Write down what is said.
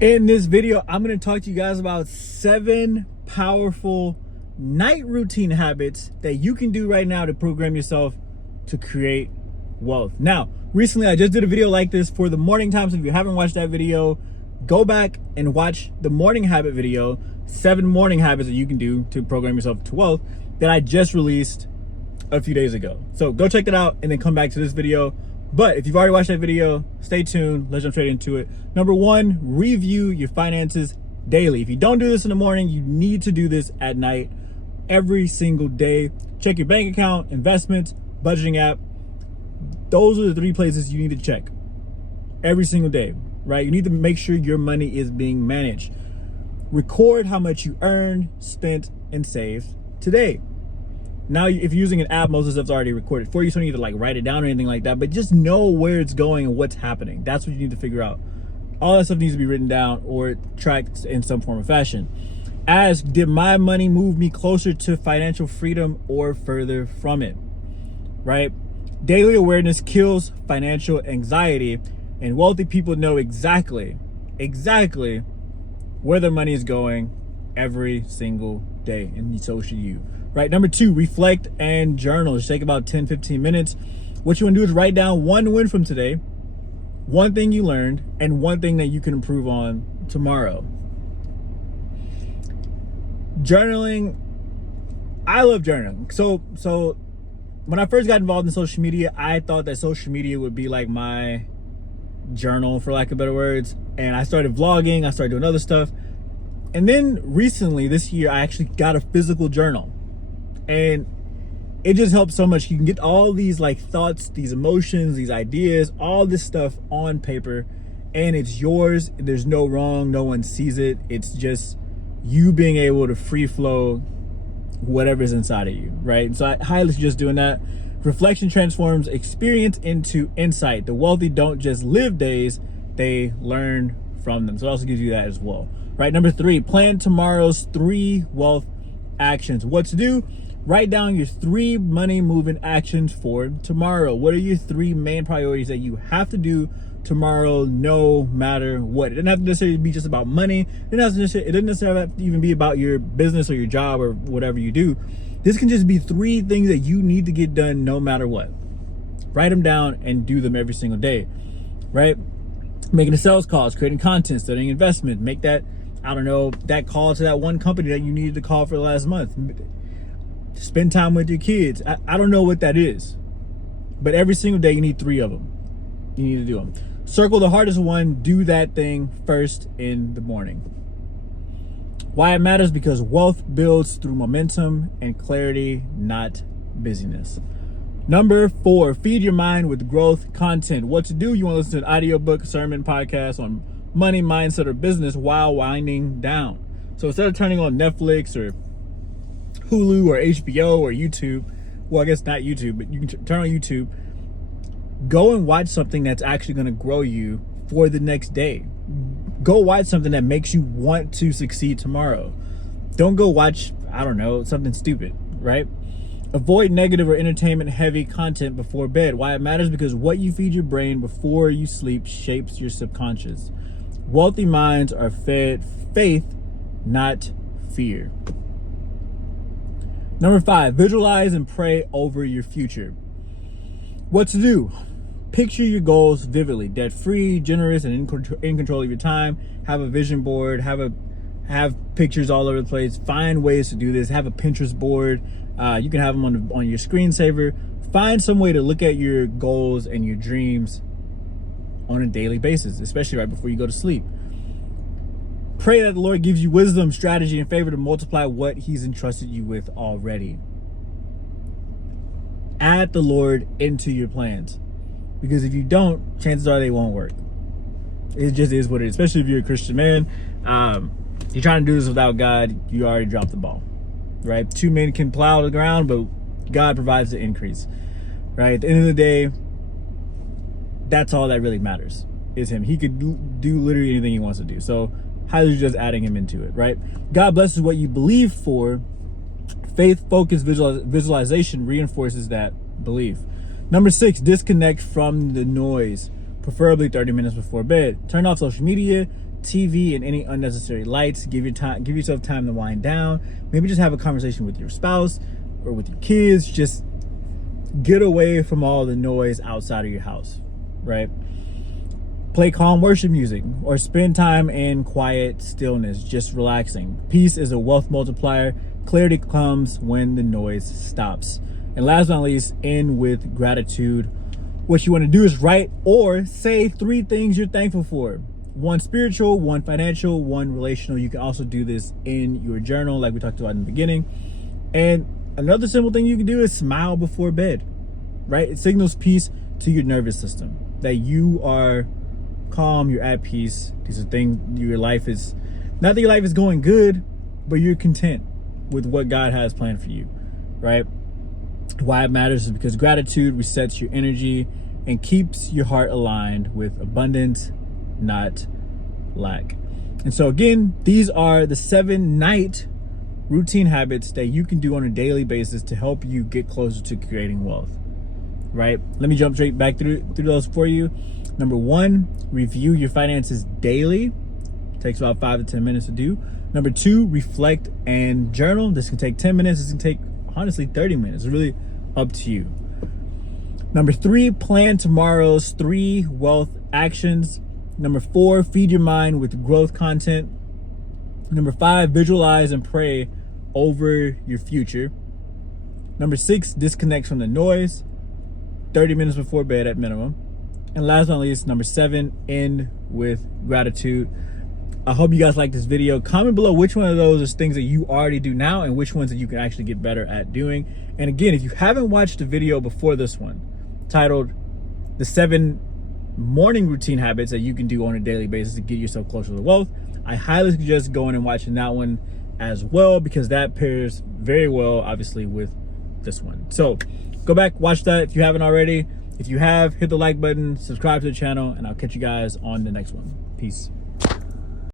In this video, I'm going to talk to you guys about 7 powerful night routine habits that you can do right now to program yourself to create wealth. Now, recently I just did a video like this for the morning time. So if you haven't watched that video, go back and watch the morning habit video, 7 morning habits that you can do to program yourself to wealth, that I just released a few days ago. So go check that out and then come back to this video. But if you've already watched that video, stay tuned. Let's jump straight into it. Number 1, review your finances daily. If you don't do this in the morning, you need to do this at night every single day. Check your bank account, investments, budgeting app. Those are the 3 places you need to check every single day, right? You need to make sure your money is being managed. Record how much you earned, spent, and saved today. Now, if you're using an app, most of the stuff's already recorded for you, so you don't need to like write it down or anything like that, but just know where it's going and what's happening. That's what you need to figure out. All that stuff needs to be written down or tracked in some form of fashion. Ask, did my money move me closer to financial freedom or further from it, right? Daily awareness kills financial anxiety, and wealthy people know exactly where their money is going every single day, and so should you. Right, number 2, reflect and journal. Just take about 10-15 minutes. What you want to do is write down 1 win from today, 1 thing you learned, and 1 thing that you can improve on tomorrow. Journaling, I love journaling. So when I first got involved in social media, I thought that social media would be like my journal, for lack of better words. And I started vlogging, I started doing other stuff. And then recently, this year, I actually got a physical journal. And it just helps so much. You can get all these like thoughts, these emotions, these ideas, all this stuff on paper, and it's yours. There's no wrong, no one sees it. It's just you being able to free flow whatever's inside of you, right? So I highly suggest doing that. Reflection transforms experience into insight. The wealthy don't just live days, they learn from them. So it also gives you that as well, right? Number 3, plan tomorrow's 3 wealth actions. What to do? Write down your 3 money moving actions for tomorrow. What are your 3 main priorities that you have to do tomorrow, no matter what? It doesn't have to necessarily be just about money. It doesn't necessarily have to even be about your business or your job or whatever you do. This can just be 3 things that you need to get done no matter what. Write them down and do them every single day, right? Making the sales calls, creating content, studying investment, make that, I don't know, that call to that one company that you needed to call for the last month. Spend time with your kids. I don't know what that is, but every single day you need 3 of them. You need to do them. Circle the hardest one. Do that thing first in the morning. Why it matters? Because wealth builds through momentum and clarity, not busyness. Number 4, feed your mind with growth content. What to do? You want to listen to an audiobook, sermon, podcast on money, mindset, or business while winding down. So instead of turning on Netflix or Hulu or HBO or YouTube, well, I guess not YouTube, but you can turn on YouTube, go and watch something that's actually going to grow you for the next day. Go watch something that makes you want to succeed tomorrow. Don't go watch, I don't know, something stupid, right? Avoid negative or entertainment heavy content before bed. Why it matters? Because what you feed your brain before you sleep shapes your subconscious. Wealthy minds are fed faith, not fear. Number 5, visualize and pray over your future. What to do? Picture your goals vividly, debt-free, generous, and in control of your time. Have a vision board, have pictures all over the place. Find ways to do this. Have a Pinterest board. You can have them on your screensaver. Find some way to look at your goals and your dreams on a daily basis, especially right before you go to sleep. Pray that the Lord gives you wisdom, strategy, and favor to multiply what He's entrusted you with already. Add the Lord into your plans, because if you don't, chances are they won't work. It just is what it is, especially if you're a Christian man. You're trying to do this without God, you already dropped the ball, right? 2 men can plow the ground, but God provides the increase, right? At the end of the day, that's all that really matters, is Him. He could do literally anything He wants to do. So highly just adding Him into it, right? God blesses what you believe for. Faith-focused visualization reinforces that belief. Number 6, disconnect from the noise. preferably 30 minutes before bed. Turn off social media, TV and any unnecessary lights. Give yourself time to wind down. Maybe just have a conversation with your spouse or with your kids. Just get away from all the noise outside of your house, right? Play calm worship music or spend time in quiet stillness, just relaxing. Peace is a wealth multiplier. Clarity comes when the noise stops. And last but not least, end with gratitude. What you want to do is write or say 3 things you're thankful for. 1 spiritual, 1 financial, 1 relational. You can also do this in your journal like we talked about in the beginning. And another simple thing you can do is smile before bed, right? It signals peace to your nervous system, that you are calm, you're at peace. These are things, your life is, not that your life is going good, but you're content with what God has planned for you, right? Why it matters is because gratitude resets your energy and keeps your heart aligned with abundance, not lack. And so again, these are the 7 night routine habits that you can do on a daily basis to help you get closer to creating wealth, right? Let me jump straight back through those for you. Number 1, review your finances daily. It takes about 5 to 10 minutes to do. Number 2, reflect and journal. This can take 10 minutes. This can take, honestly, 30 minutes. It's really up to you. Number 3, plan tomorrow's 3 wealth actions. Number 4, feed your mind with growth content. Number 5, visualize and pray over your future. Number 6, disconnect from the noise. 30 minutes before bed at minimum. And last but not least, number 7, end with gratitude. I hope you guys like this video. Comment below which one of those is things that you already do now and which ones that you can actually get better at doing. And again, if you haven't watched the video before this one, titled The 7 Morning Routine Habits That You Can Do on a Daily Basis to Get Yourself Closer to Wealth, I highly suggest going and watching that one as well, because that pairs very well, obviously, with this one. So go back, watch that if you haven't already. If you have, hit the like button, subscribe to the channel, and I'll catch you guys on the next one. Peace.